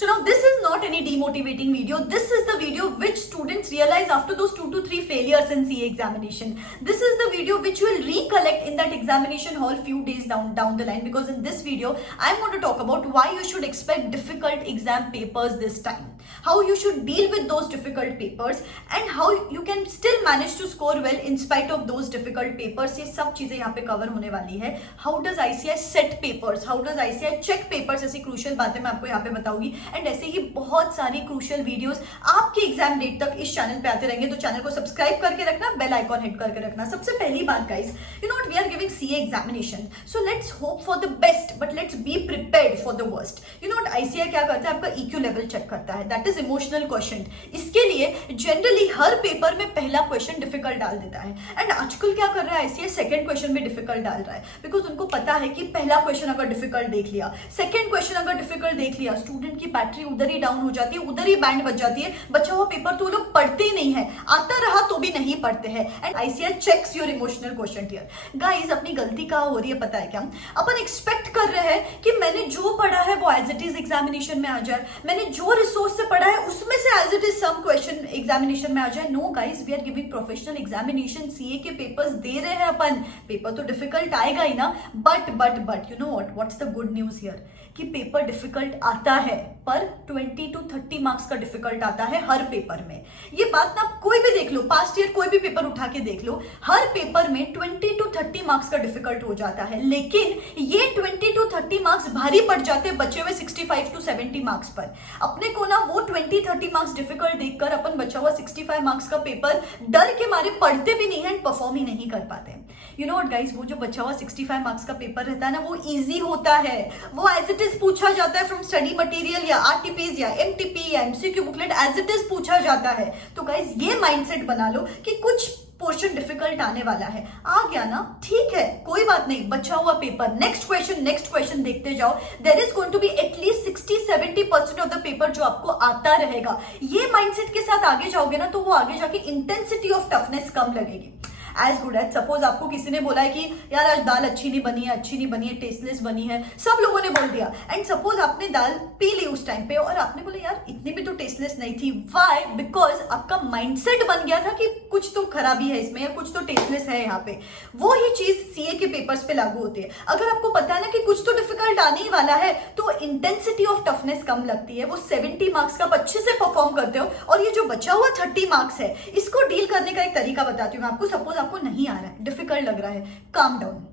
So now this is not any demotivating video. This is the video which students realize after those 2 to 3 failures in CA examination. This is the video which will recollect in that examination hall few days down the line, because in this video I'm going to talk about why you should expect difficult exam papers this time, how you should deal with those difficult papers and how you can still manage to score well in spite of those difficult papers. ये सब चीजें यहाँ पे cover होने वाली है. How does ICI set papers, how does ICI check papers, ऐसी crucial बातें मैं आपको यहाँ पे बताऊंगी. एंड ऐसे ही बहुत सारी क्रूशियल वीडियोस आपके एग्जाम डेट तक इस चैनल पे आते रहेंगे, तो चैनल को सब्सक्राइब करके रखना, बेल आइकॉन हिट करके रखना. सबसे पहली बात guys, you know what, we are giving CA examination, so let's hope for the best but let's be prepared for the worst. You know what, ICAI क्या करता है, आपका ईक्यू लेवल चेक करता है, दैट इज इमोशनल क्वेश्चन. इसके लिए generally हर paper में पहला क्वेश्चन डिफिकल्ट डाल देता है. एंड आजकल क्या कर रहा है आईसीआई, सेकंड क्वेश्चन में डिफिकल्ट डाल रहा है, बिकॉज उनको पता है कि पहला क्वेश्चन अगर डिफिकल्ट देख लिया, सेकंड क्वेश्चन अगर डिफिकल्ट देख लिया, स्टूडेंट की बैटरी उधर ही डाउन हो जाती है, उधर ही बैंड बज जाती है, बचा हुआ पेपर तो वो लोग पढ़ते ही नहीं है, आता रहा तो भी नहीं पढ़ते हैं. And ICAI checks your emotional question here. Guys, अपनी गलती कहाँ हो रही है पता है क्या? अपन एक्सपेक्ट कर रहे हैं कि मैंने जो पढ़ा है वो एज इट इज एग्जामिनेशन में आ जाए, मैंने जो रिसोर्स से पढ़ा है उसमें से as it is some question examination में आ जाए. No guys, we are giving professional examination, CA के पेपर्स दे रहे हैं अपन, पेपर तो डिफिकल्ट आएगा ही ना. But you know what's the good news here, कि पेपर डिफिकल्ट आता है पर 20 to 30 मार्क्स का डिफिकल्ट आता है हर पेपर में. ये बात ना कोई भी देख लो, पास्ट ईयर कोई भी पेपर उठा के देख लो, हर पेपर में 20 to 30 मार्क्स का डिफिकल्ट हो जाता है. लेकिन ये 20 to 30 मार्क्स भारी पड़ जाते हैं बचे हुए 65 to 70 मार्क्स पर. अपने को ना वो 20-30 मार्क्स डिफिकल्ट देखकर अपन बचा हुआ 65 मार्क्स का पेपर डर के मारे पढ़ते भी नहीं है एंड परफॉर्म ही नहीं कर पाते. यू नो व्हाट गाइस, वो जो बचा हुआ 65 मार्क्स का पेपर रहता है ना, वो इजी होता है, वो एज इट इज पूछा जाता है फ्रॉम स्टडी मटेरियल या आरटीपीज या एमटीपी या MCQ booklet, as it is पूछा जाता है. तो गाइस ये माइंडसेट बना लो कि कुछ पोर्शन डिफिकल्ट आने वाला है, आ गया ना ठीक है, कोई बात नहीं, बचा हुआ पेपर, नेक्स्ट क्वेश्चन देखते जाओ. There is going to be at least 60-70% of the paper जो आपको आता रहेगा. ये माइंडसेट के साथ आगे जाओगे ना, तो वो आगे जाके इंटेंसिटी ऑफ टफनेस कम लगेगी. एज गुड एज सपोज आपको किसी ने बोला है कि यार आज दाल अच्छी नहीं बनी है, टेस्टलेस बनी है, सब लोगों ने बोल दिया, एंड सपोज आपने दाल पी ली उस टाइम पे और आपने बोला यार इतनी भी तो टेस्टलेस नहीं थी. व्हाई? बिकॉज आपका माइंडसेट बन गया था कि कुछ तो खराबी है इसमें या कुछ तो टेस्टलेस है यहाँ पे. वो ही चीज सीए के पेपर्स पे लागू होती है. अगर आपको पता है ना कि कुछ तो डिफिकल्ट आने ही वाला है, तो इंटेंसिटी ऑफ टफनेस कम लगती है, वो 70 मार्क्स का अच्छे से परफॉर्म करते हो. और ये जो बचा हुआ 30 मार्क्स है, इसको डील करने का एक तरीका बताती हूँ मैं आपको. सपोज आपको नहीं आ रहा है, डिफिकल्ट लग रहा है, काम डाउन,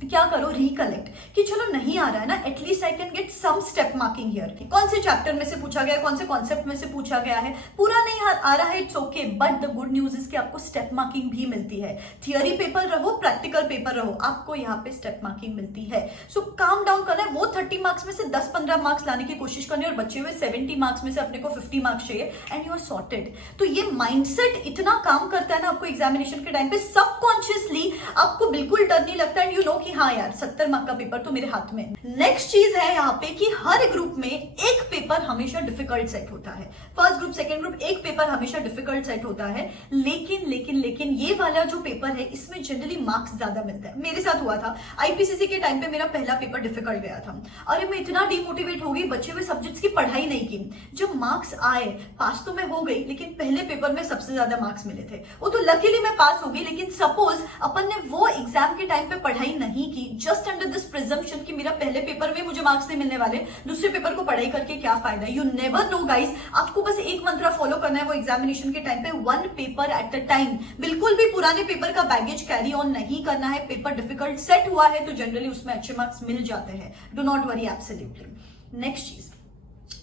क्या करो, रिकलेक्ट कि चलो नहीं आ रहा है ना, at least I can get some step marking here. कौन से चैप्टर में से पूछा गया, कौन से कॉन्सेप्ट में से पूछा गया है, पूरा नहीं आ रहा है, it's okay. But the good news is कि आपको स्टेप मार्किंग भी मिलती है. थियरी पेपर रहो, प्रैक्टिकल पेपर रहो, आपको यहाँ पे स्टेप मार्किंग मिलती है. सो काम डाउन करना है, वो 30 मार्क्स में से 10-15 मार्क्स लाने की कोशिश करनी है, और बचे हुए 70 मार्क्स में से अपने को 50 मार्क्स चाहिए, एंड यू आर सॉर्टेड. तो ये माइंडसेट इतना काम करता है ना आपको एग्जामिनेशन के टाइम पे, सबकॉन्शियसली आपको बिल्कुल डर नहीं लगता, एंड यू नो कि हाँ यार 70 मार्क का पेपर तो मेरे हाथ में. नेक्स्ट चीज है यहाँ पे कि हर ग्रुप में एक पेपर हमेशा डिफिकल्ट सेट होता है. फर्स्ट ग्रुप, सेकंड ग्रुप, एक पेपर हमेशा डिफिकल्ट सेट होता है. लेकिन ये वाला जो पेपर है, इसमें जनरली मार्क्स ज्यादा मिलता है. मेरे साथ हुआ था आईपीसीसी के टाइम पे, मेरा पहला पेपर डिफिकल्ट गया था. अरे मैं इतना डिमोटिवेट हो गई, बचे हुए सब्जेक्ट्स की पढ़ाई नहीं की. जब मार्क्स आए, पास तो मैं हो गई, लेकिन पहले पेपर में सबसे ज्यादा मार्क्स मिले थे. वो तो लकीली मैं पास हो गई, लेकिन सपोज अपन ने वो एग्जाम के टाइम पे पढ़ाई नहीं की, जस्ट अंडर दिस प्रिजम्पशन कि मेरा पहले पेपर में मुझे मार्क्स नहीं मिलने वाले, दूसरे पेपर को पढ़ाई करके क्या फायदा. You never know guys. आपको बस एक मंत्र फॉलो करना है वो एग्जामिनेशन के टाइम पे, 1 पेपर एट अ टाइम. बिल्कुल भी पुराने पेपर का बैगेज कैरी ऑन नहीं करना है. पेपर डिफिकल्ट सेट हुआ है तो जनरली उसमें अच्छे मार्क्स मिल जाते हैं. Do not worry absolutely. Next चीज,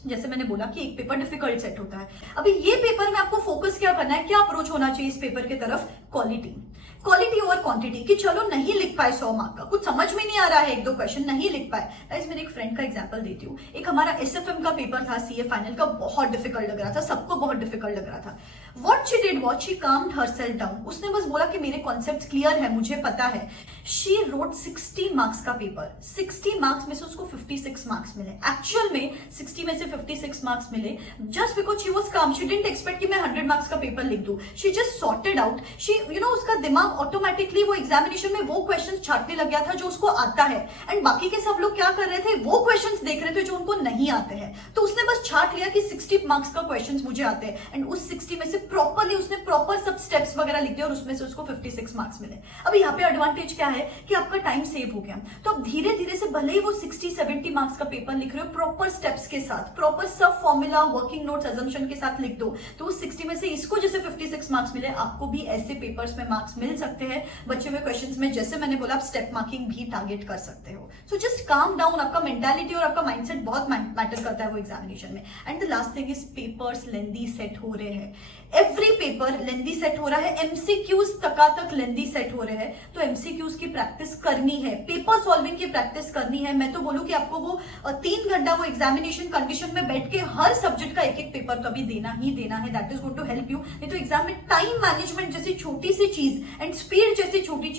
जैसे मैंने बोला कि एक पेपर डिफिकल्ट सेट होता है. अभी ये पेपर में आपको फोकस क्या करना है, क्या अप्रोच होना चाहिए इस पेपर की तरफ? Quality over quantity. कि चलो नहीं लिख पाए 100 मार्क का, कुछ समझ में नहीं आ रहा है, 1-2 क्वेश्चन नहीं लिख पाए. गाइस मेरे एक फ्रेंड का एग्जांपल देती हूँ. एक हमारा एसएफएम का पेपर था, सीए फाइनल का, बहुत डिफिकल्ट लग रहा था, सबको बहुत डिफिकल्ट लग रहा था. What she did, what she calmed herself down. उसने बस बोला कि मेरे कॉन्सेप्ट क्लियर है, मुझे पता है. शी रोट 60 मार्क्स का पेपर. 60 मार्क्स में से उसको 56 मार्क्स मिले. एक्चुअल में 60 में से 56 मार्क्स मिले, जस्ट बिकॉज शी वाज काम. शी डिडंट एक्सपेक्ट कि मैं 100 मार्क्स का पेपर लिख दूं. She just sorted out. She you know, उसका दिमाग ऑटोमेटिकली वो एग्जामिनेशन में वो क्वेश्चंस छाटने लग गया था जो उसको आता है, एंड बाकी के सब लोग क्या कर रहे थे, वो क्वेश्चंस देख रहे थे जो उनको नहीं आते हैं. तो उसने उसने बस छाट लिया कि 60 मार्क्स का क्वेश्चन मुझे आते हैं एंड उस 60 में से प्रॉपरली उसने प्रॉपर सब स्टेप्स वगैरह लिख दिया और उसमें से उसको 56 मार्क्स मिले। अब यहाँ पे एडवांटेज क्या है कि आपका टाइम सेव हो गया। तो अब धीरे धीरे से भले ही वो 60-70 मार्क्स का पेपर लिख रहे हो, प्रॉपर स्टेप्स के साथ, प्रॉपर सब फॉर्मूला, वर्किंग नोट्स, अजम्पशन के साथ लिख दो, तो उस 60 में से इसको जैसे 56 मार्क्स मिले, आपको भी ऐसे पेपर्स में मार्क्स मिल सकते हैं। बचे हुए क्वेश्चंस में जैसे मैंने बोला, आप स्टेप मार्किंग भी टारगेट कर सकते हो। So just calm down. आपका मेंटालिटी और आपका माइंडसेट बहुत मैटर करता है वो एग्जामिनेशन में। And the last thing is papers lengthy set हो रहे हैं। एवरी पेपर लेंदी सेट हो रहा है, एमसीक्यूज तक लेंदी सेट हो रहे हैं, तो एमसीक्यूज की प्रैक्टिस करनी है, पेपर सॉल्विंग की प्रैक्टिस करनी है। मैं तो बोलूं कि आपको वो 3 घंटा वो एग्जामिनेशन कंडीशन में बैठ के हर सब्जेक्ट का एक एक पेपर तो अभी देना ही देना है। That is going to help you. नहीं तो एग्जाम में टाइम मैनेजमेंट जैसी छोटी सी चीज एंड स्पीड जैसी छोटी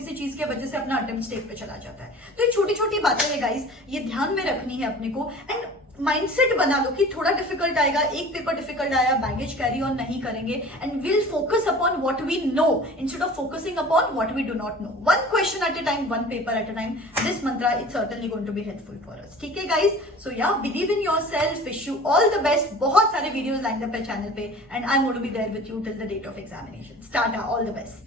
सी चीज की वजह से अपना अटेम्प्ट स्टेक पे चला जाता है। तो ये छोटी छोटी बातें हैं गाइस, ये ध्यान में रखनी है अपने को। एंड माइंडसेट बना लो कि थोड़ा डिफिकल्ट आएगा, एक पेपर डिफिकल्ट आया, बैगेज कैरी ऑन नहीं करेंगे and will focus upon what we know instead of focusing upon what we do not know. One question at a time, one paper at a time. This mantra is certainly going to be helpful for us. ठीक है guys, so yeah believe in yourself, wish you all the best. बहुत सारे videos line up है channel पे and I am going to be there with you till the date of examination. Tata, all the best.